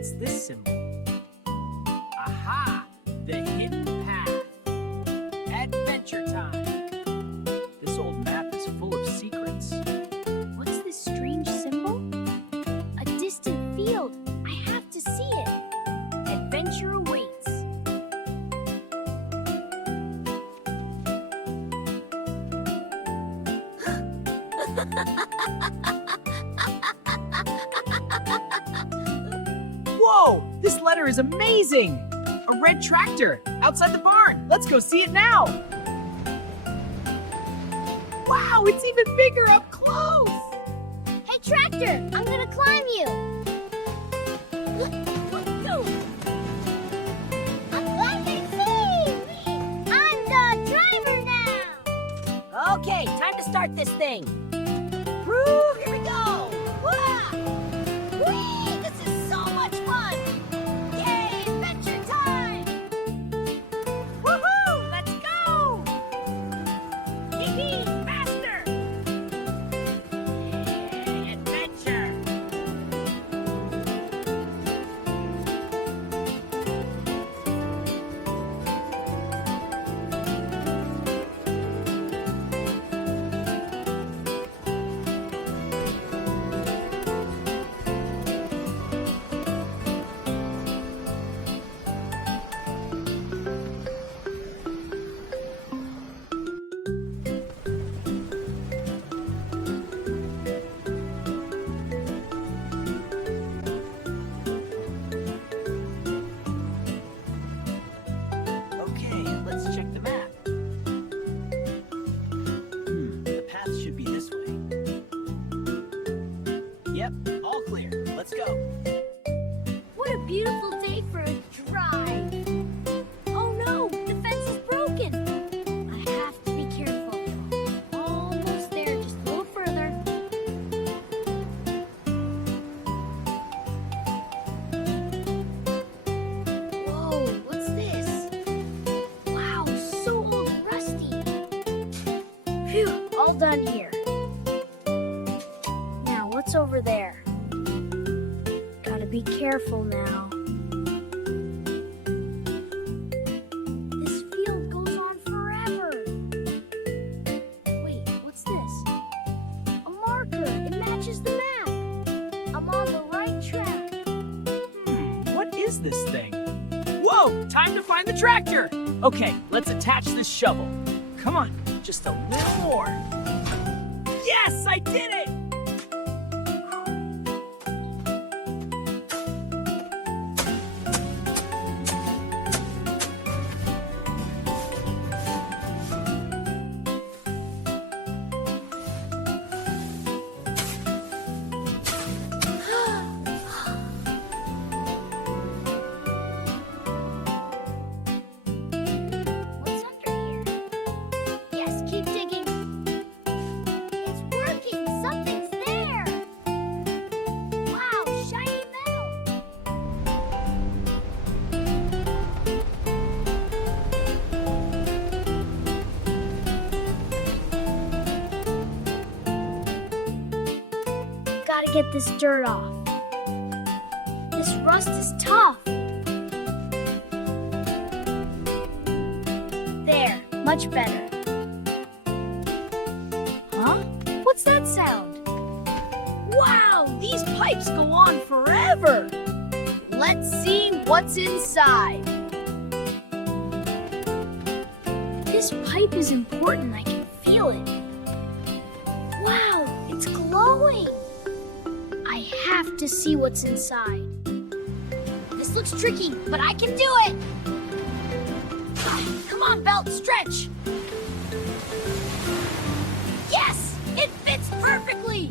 What's this symbol? Aha! The hidden path. Adventure time. This old map is full of secrets. What's this strange symbol? A distant field. I have to see it. Adventure awaits. Whoa! This letter is amazing! A red tractor outside the barn. Let's go see it now. Wow, it's even bigger up close. Hey, tractor! I'm gonna climb you. I'm climbing too. I'm the driver now. Okay, time to start this thing. Woo, here we go. Wah! Whee, this is so much fun. Yay, adventure time. Woohoo, let's go. Yippee, faster. Yay, adventure. Okay, let's check the map. The path should be this way. Yep, all clear. Let's go. What a beautiful day for a drive. Oh no, the fence is broken. I have to be careful. Almost there, just a little further. Whoa, what's this? Wow, so old and rusty. Phew, all done here. Now, what's over there? Gotta be careful now. This field goes on forever. Wait, what's this? A marker. It matches the map. I'm on the right track. What is this thing? Whoa, time to find the tractor. Okay, let's attach this shovel. Come on, just a little more. Yes, I did it! What's under here? Yes, keep digging. It's working. Something's there. Wow, shiny metal. Gotta get this dirt off. This rust is tough. There, much better. Huh? What's that sound? Wow, these pipes go on forever. Let's see what's inside. This pipe is important. I can feel it. Wow, it's glowing. I have to see what's inside. This looks tricky, but I can do it. Come on, belt, stretch. Yes, it fits perfectly.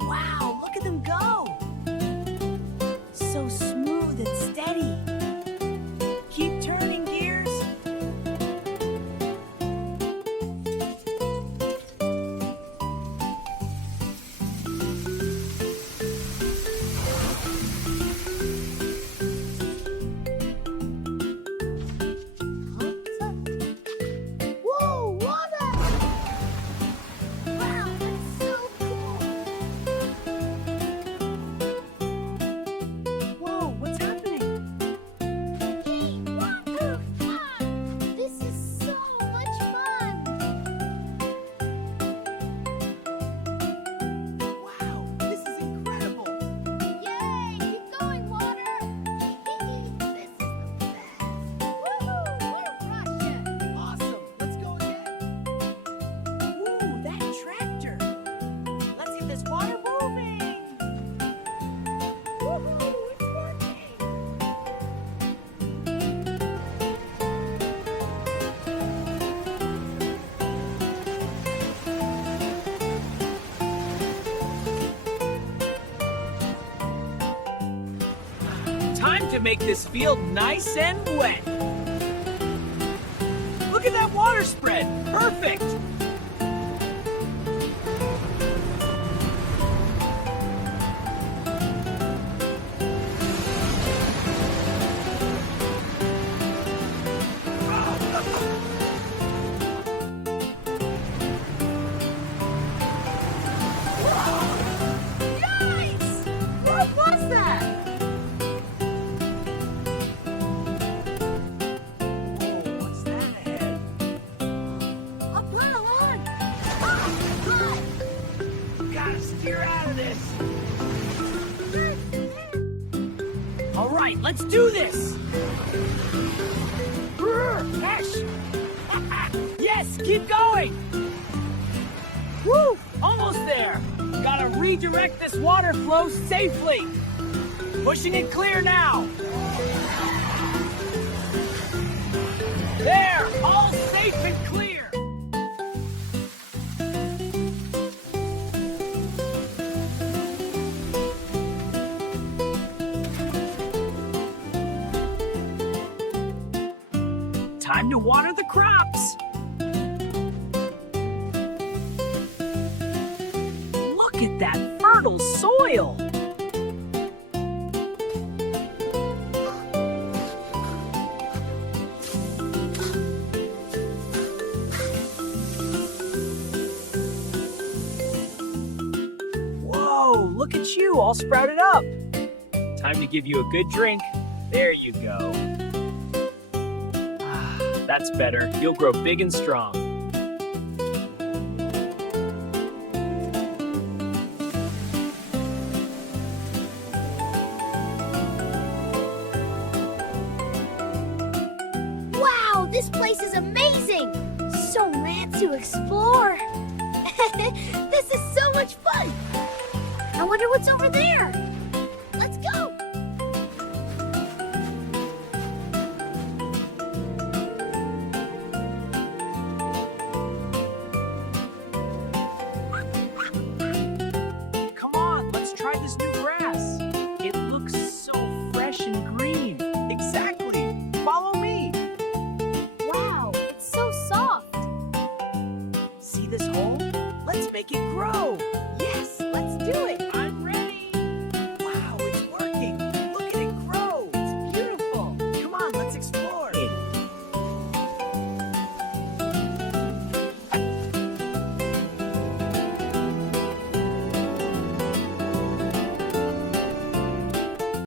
Wow, look at them go! So smooth and steady. Time to make this field nice and wet. Look at that water spread. Perfect. Nice! What was that? What's that ahead? A pile on! Ah, Gotta steer out of this. All right, let's do this. Ash. Yes, keep going. Woo, almost there. Gotta redirect this water flow safely. Pushing it clear now. There, all safe and clear. Time to water the crops. Look at that fertile soil. Whoa, look at you, all sprouted up. Time to give you a good drink. There you go. That's better. You'll grow big and strong. Wow, this place is amazing! So rad to explore. this is so much fun! I wonder what's over there. Let's go! Come on, let's try this new grass. It looks so fresh and green. Exactly. Follow me. Wow, it's so soft. See this hole? Let's make it grow.